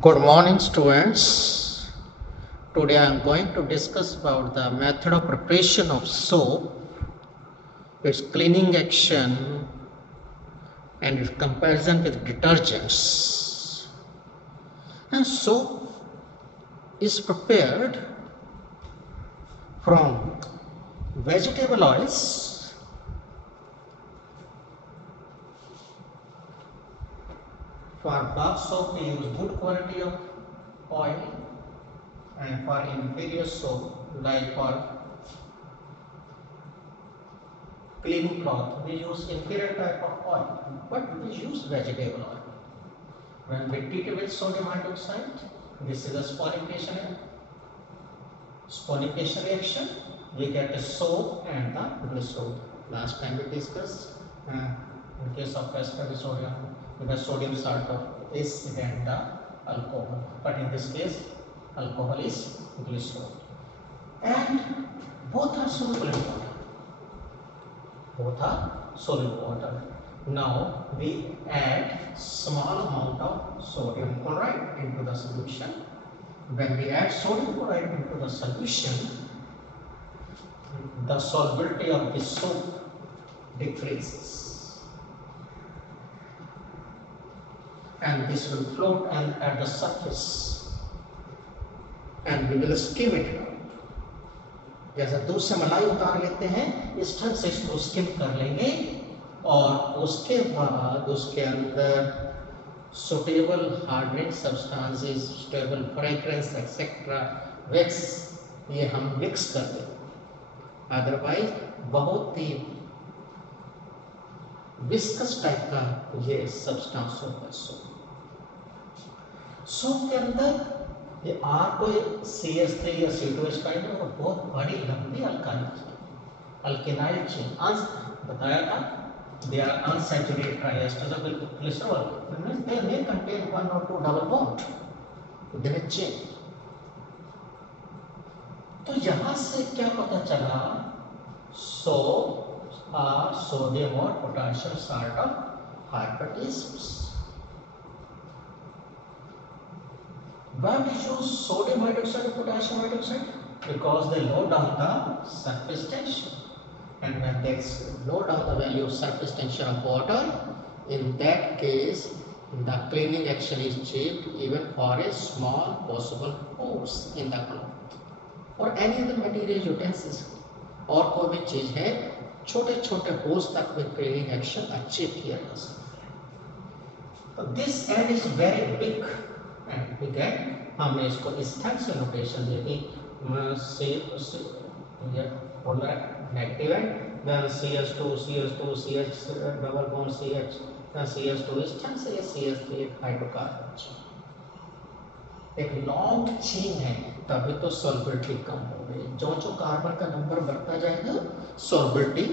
Good morning, students. Today I am going to discuss about the method of preparation of soap, its cleaning action, and its comparison with detergents. And soap is prepared from vegetable oils, for bar soap we use good quality of oil, and for inferior soap like for cleaning cloth we use inferior type of oil, but we use vegetable oil. When we treat it with sodium hydroxide, this is a sphonification reaction. We get a soap and the glycerol. Last time we discussed in case of respiratory sodium, the sodium salt is then the alcohol, but in this case alcohol is glycerol, and both are soluble in water. Both are soluble water. Now we add small amount of sodium chloride into the solution. When we add sodium chloride into the solution, the solubility of the soap decreases, and this will float at the surface, and we will skim it out. जैसा दूध से मलाई उतार लेते हैं, इस ढंग से इसको स्किम कर लेंगे, और उसके बाद उसके अंदर suitable hardening substances, suitable fragrance etcetera, wax, ये हम मिक्स कर दें. अदरवाइज बहुत ही विस्कस टाइप का ये सब्सटेंस होता है सोप के अंदर. ये कोई CH3 या C2H काइंड है, और बहुत बड़ी लंबी अल्केनाइल चेन. आज बताया था they are unsaturated triesters with glycerol. That means they may contain one or two double bond within a chain. तो यहाँ से क्या पता चला? Soap are sodium or potassium salt of hypertensives. Why we use sodium hydroxide or potassium hydroxide? Because they lower down the surface tension, and when they lower down the value of surface tension of water, in that case the cleaning action is achieved even for a small possible pores in the cloth or any other material utensils. और कोई भी चीज है, छोटे छोटे holes तक में cleaning action achieve किया जा सकता है. तो this and is very big, and big and हमने इसको इस ढंग से नोटेशन दी थी. Negative and, then CH2 CH double bond CH, then CH2 इस ढंग से, ये CH3 एक हाइड्रोकार्बन, एक लॉन्ग चेन है, तभी तो सॉल्बिलिटी कम हो गई. जो कार्बन का नंबर बढ़ता जाएगा सॉल्बिलिटी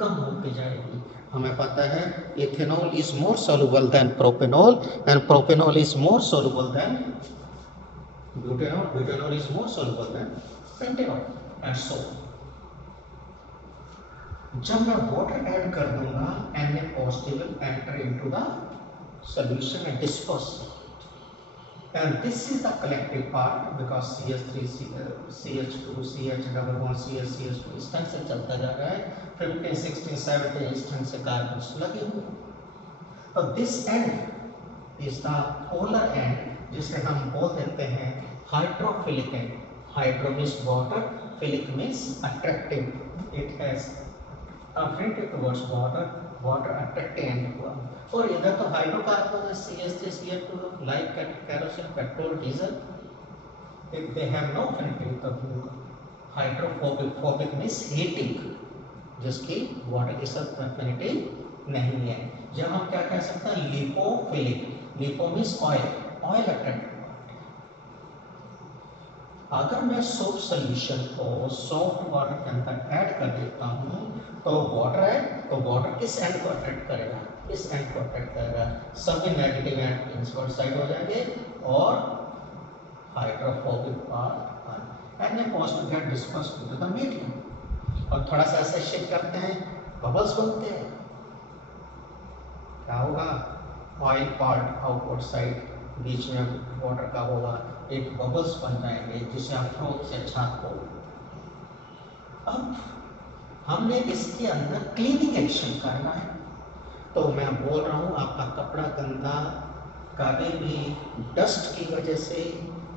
कम होती जाएगी. हमें पता है ethanol is more soluble than propanol, and propanol is more soluble than butanol, butanol is more soluble than pentanol, and so. जब मैं वाटर ऐड कर दूंगा, Na positive will enter into the solution and disperse it. And this is the collective part, because CH3 CH2 CH double bond CH CH2 इस ढंग से चलता जा रहा है. 15 16 17 इस ढंग से कार्बन्स लगे हुए. तो this and is the polar and, जिसे हम बोल देते हैं hydrophilic and. Hydro means water, philic means attractive. It has affinity towards water, water attracting हुआ. और इधर तो हाइड्रोकार्बन है, CH3 CH2, like kerosene, petrol, diesel, they have no affinity with the blue. Hydrophobic means heating, जिसकी water के साथ affinity नहीं है. जब हम क्या कह सकते हैं, lipophilic. Lipo means oil, oil attract. अगर मैं सोप सोल्यूशन को सॉफ्ट वाटर के अंदर ऐड कर देता हूँ, तो वाटर है, तो वाटर किस एंड को अट्रैक्ट करेगा, इस एंड को अट्रैक्ट करेगा. सभी नेगेटिव एंड इनवर्ट साइड हो जाएंगे, और hydrophobic part and positive get disperse to the medium. और थोड़ा सा ऐसे शिफ्ट करते हैं, बबल्स बनते हैं. क्या होगा? ऑयल पार्ट आउटवर्ड साइड बीच में वाटर का होगा, एक बबल्स बन जाएंगे जिसे आप फ्लोट से छाप हो। अब हमने इसके अंदर क्लीनिंग एक्शन करना है, तो मैं बोल रहा हूँ आपका कपड़ा गंदा कभी भी डस्ट की वजह से,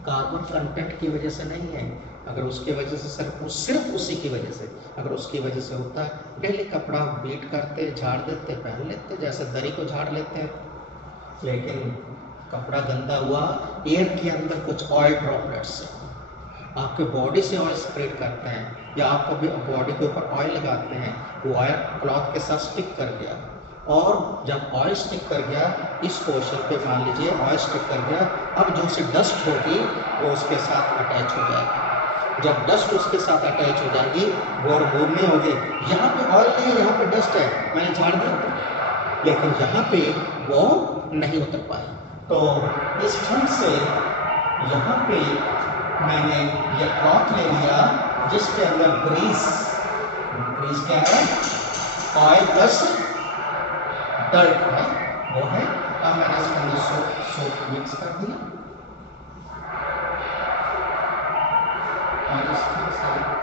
कार्बन कंटेंट की वजह से नहीं है। अगर उसकी वजह से सिर्फ उसी की वजह से, अगर उसकी वजह से होता है, डेली कपड़ा बीट करते, झाड़ देते, पहन लेते, जैसे दरी को झाड़ लेते हैं। लेकिन कपड़ा गंदा हुआ, एयर के अंदर कुछ ऑयल ड्रॉपलेट्स आपके बॉडी से ऑयल स्प्रेड करते हैं, या आप कभी बॉडी के ऊपर ऑयल लगाते हैं, वो ऑयल क्लॉथ के साथ स्टिक कर गया, और जब ऑयल स्टिक कर गया इस पोर्शन पे, मान लीजिए ऑयल स्टिक कर गया, अब जो सी डस्ट होगी वो उसके साथ अटैच हो जाएगी। जब डस्ट उसके साथ अटैच हो जाएगी वो रिमूव नहीं होगी। यहाँ पे ऑयल नहीं है, यहाँ पे डस्ट है, मैंने झाड़ दिया, लेकिन यहाँ पे वो नहीं उतर पाई। तो इस ढंग से यहाँ पे मैंने ये क्लॉथ ले लिया जिसके अंदर ग्रीस क्या है, ऑयल प्लस डर्ट है, वो है। अब मैंने इसके अंदर सोप मिक्स कर दिया, और इसके साथ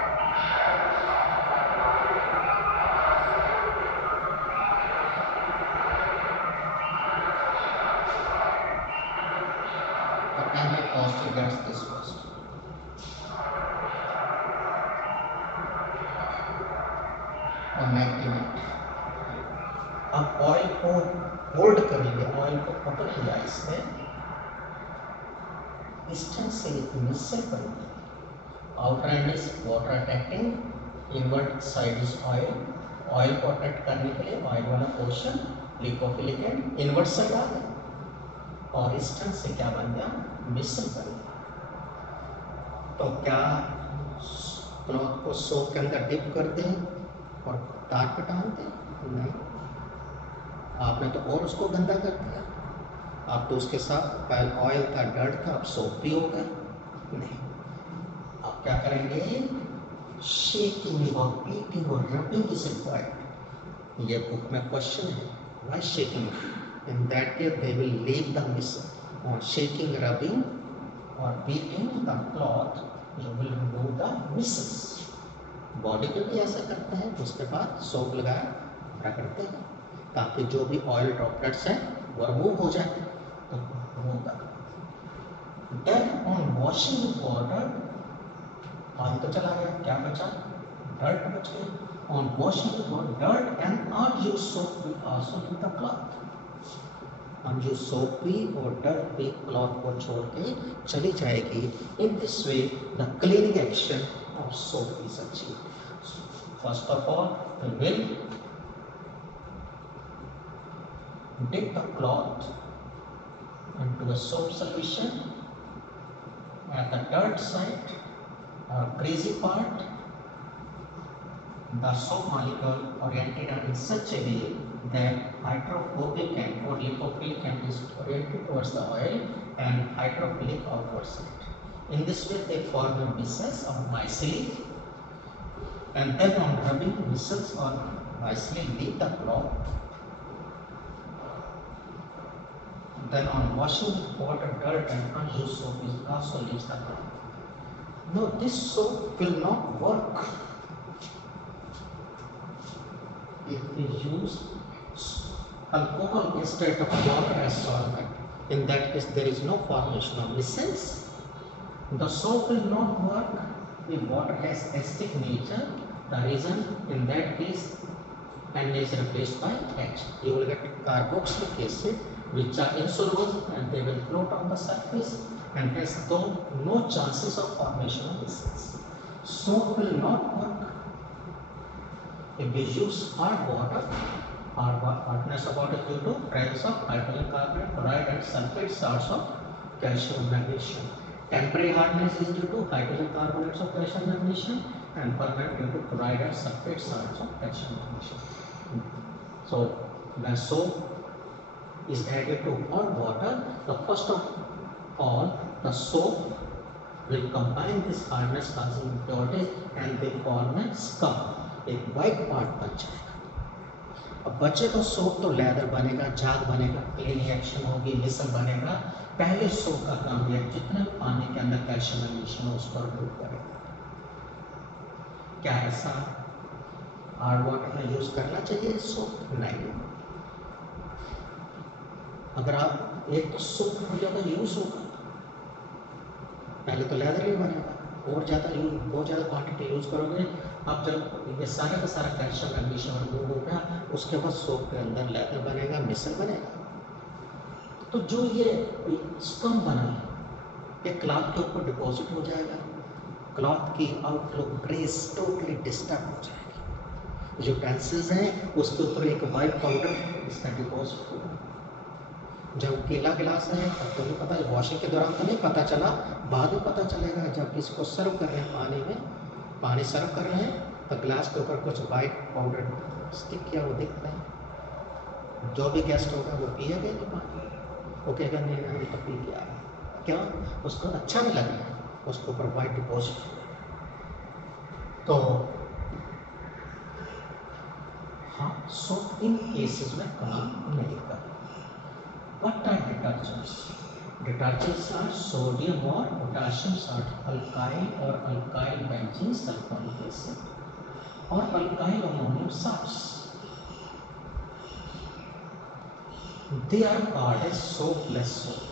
positive gets this first. और नेगेटिव। अब ऑयल को होल्ड करेंगे, ऑयल को पकड़ लिया इसमें, इस ढंग से मिक्सर करेंगे। Outer end is water attacking, invert side is oil, oil को अटैक करने के लिए ऑयल वाला portion lipophilic end invert side आ गया, और इस ढंग से क्या बन गया, मिश्रण बन गया। तो क्या क्लॉथ को सोप के अंदर डिप कर दें और तार पे डाल दें? नहीं, आपने तो और उसको गंदा कर दिया। आप तो उसके साथ पहले ऑयल था, डर्ट था, अब सोप भी हो गए। नहीं, आप क्या करेंगे, शेकिंग और बीटिंग और रबिंग इज रिक्वायर्ड। ये बुक में क्वेश्चन है, why shaking? In that case they will leave the मिश्रण। On shaking, rubbing or beating the cloth, you will remove the misses. Body पे भी ऐसा करते हैं, उसके बाद सोप लगाया रगड़ते हैं ताकि जो भी ऑयल ड्रॉपलेट्स हैं वो रिमूव हो जाए। तो रिमूव कर, then on washing with water, पानी तो चला गया, क्या बचा, डर्ट बच गया। On washing with water, dirt and unused soap will also leave the cloth। हम जो सोप भी और डर्ट भी क्लॉथ को छोड़ के चली जाएगी। In this way the cleaning action of soap is achieved. First of all we will dip the cloth into a soap solution at the dirt side or greasy part. The soap molecule oriented in such a way that hydrophobic and or lipophilic end is oriented towards the oil and hydrophilic outward side. In this way they form a miscels or micelle, and then on rubbing miscels or micelle leave the cloth. Then on washing with water, dirt and unused soap is also leaves the cloth. No, this soap will not work if we use alcohol instead of water as solvent. In that case, there is no formation of miscels. The soap will not work if water has acidic nature. The reason in that case, N is replaced by H. You will get carboxylic acid, which are insoluble and they will float on the surface, and hence no chances of formation of miscels. Soap will not work if we use hard water. Hardness of water due to presence of hydrogen carbonate, chloride and sulfate salts of calcium and magnesium. Temporary hardness is due to hydrogen carbonates of calcium and magnesium, and permanent due to chloride and sulfate salts of calcium and magnesium. So when soap is added to hot water, the first of all the soap will combine this hardness causing impurities and they form a scum, एक white part बन जाएगा। अब बचे तो soap तो leather बनेगा, झाग बनेगा, क्लीनिंग एक्शन होगी, मिसल बनेगा, पहले सोप का काम है जितना पानी के अंदर कैल्शियम मैग्नीशियम है उसको रिमूव करेगा। क्या ऐसा हार्ड वाटर में यूज करना चाहिए सोप? नहीं। अगर आप एक तो सोप बहुत ज़्यादा यूज होगा, पहले तो लेदर ही बनेगा, और ज़्यादा यूज बहुत ज़्यादा क्वांटिटी यूज करोगे आप, जब ये सारा का सारा कैल्शियम मैग्नीशियम रिमूव होगा उसके बाद सोप के अंदर लेदर बनेगा, मिसल बनेगा। तो जो ये स्पम बना है ये क्लॉथ के ऊपर डिपॉजिट हो जाएगा, क्लॉथ की आउटलुक ग्रेस टोटली डिस्टर्ब हो जाएगी। जो टेंसेस हैं उसके ऊपर एक वाइट पाउडर इसका डिपॉजिट होगा। जब गीला गिलास है तब तो नहीं पता, वॉशिंग के दौरान तो नहीं पता चला, बाद में पता चलेगा जब किसी को सर्व कर रहे हैं पानी में, पानी सर्व कर रहे हैं तो गिलास के ऊपर कुछ वाइट पाउडर स्टिक किया वो दिखता है। जो भी गेस्ट होगा वो पिएगा नहीं पानी, वो कहेगा नहीं हम तो पी के आए, क्यों? उसको अच्छा नहीं लगेगा, उसके ऊपर वाइट डिपॉजिट। तो हाँ, सोप इन केसेस में काम नहीं करता। What are detergents? Detergents are sodium or potassium salt, alkyl or alkyl benzene sulfuric acid or alkyl ammonium salts. They are called as soapless soap.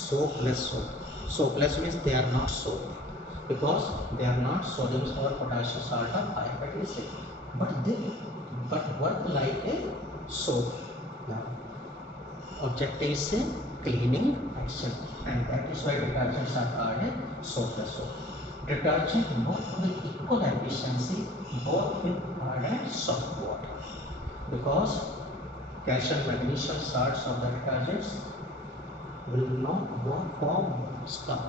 Soapless soap. Soapless means they are not soap because they are not sodium or potassium salt or alkyl acid, but work like a soap. Now, objective is cleaning action, and that is why detergents are called soapless soap. Detergent work with equal efficiency both with hard and soft water, because calcium magnesium salts of the detergents will not form scum.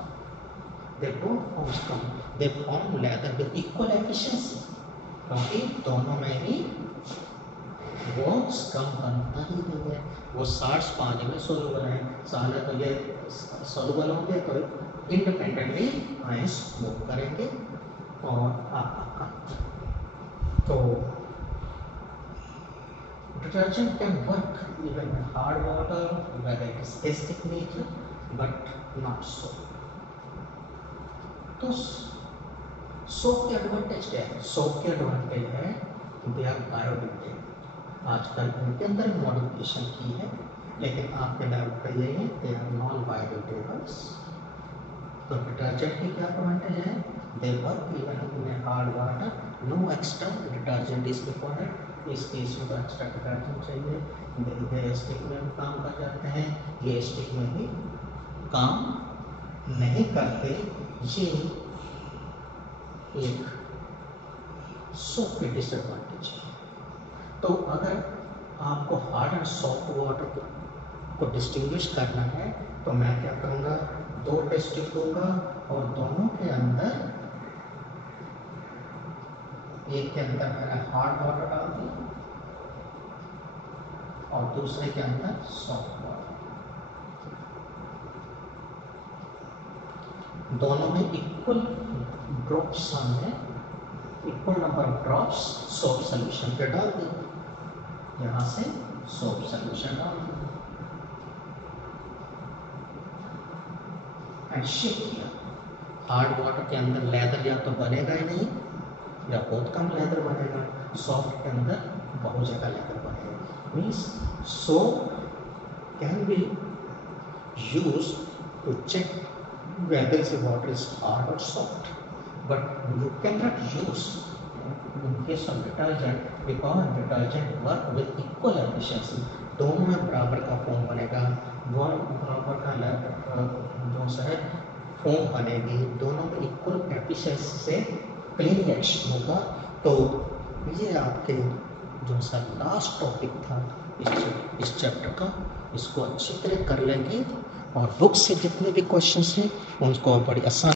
They don't form scum, they form lather with equal efficiency, क्योंकि दोनों में ही वो scum बनता ही नहीं है। वो salts पानी में सोलुबल है, साले तो ये सोलुबल होंगे तो इंडिपेंडेंटली आयंस मूव करेंगे और आपका तो detergent can work even in hard water whether it is acidic nature but not soap. तो सोप के एडवांटेज क्या है? सोप के एडवांटेज है दे आर बायोडिग्रेडेबल। आजकल इनके अंदर मॉडिफिकेशन की है, लेकिन आपके डाउट का ये है दे आर नॉन बायोडिग्रेडेबल्स। तो डिटर्जेंट की क्या एडवांटेज है? They work even in hard water, no extra detergent is required. इस केस में तो एक्स्ट्रा डिटर्जेंट चाहिए। ये स्टिक में भी काम कर जाते हैं, ये स्टिक में भी काम नहीं करते। ये एक सोप की डिसएडवांटेज है। तो अगर आपको हार्ड एंड सॉफ्ट वाटर को डिस्टिंग्विश करना है तो मैं क्या करूँगा, दो टेस्ट दूंगा और दोनों के अंदर एक के अंदर मैंने हार्ड वाटर डाल दिया और दूसरे के अंदर सॉफ्ट वाटर। दोनों में इक्वल ड्रॉप्स हमने equal number of drops soap solution पे डाल दिए, यहाँ से सोप सोल्यूशन डाल दिया एंड शेक किया। हार्ड वाटर के अंदर लेदर या तो बनेगा ही नहीं या बहुत कम लेदर बनेगा, सॉफ्ट के अंदर बहुत ज़्यादा लेदर बनेगा। Means soap can be use to check whether the water is hard or soft, but you cannot use in case of detergent because detergent work with equal efficiency। दोनों में बराबर का फोम बनेगा, बराबर का जो है फोम बनेगी, दोनों में इक्वल एफिशिएंसी से क्लीनिंग एक्शन होगा। तो ये आपके जो सा लास्ट टॉपिक था इस चैप्टर का, इसको अच्छी तरह कर लेंगे और बुक से जितने भी क्वेश्चंस हैं उनको बड़ी आसान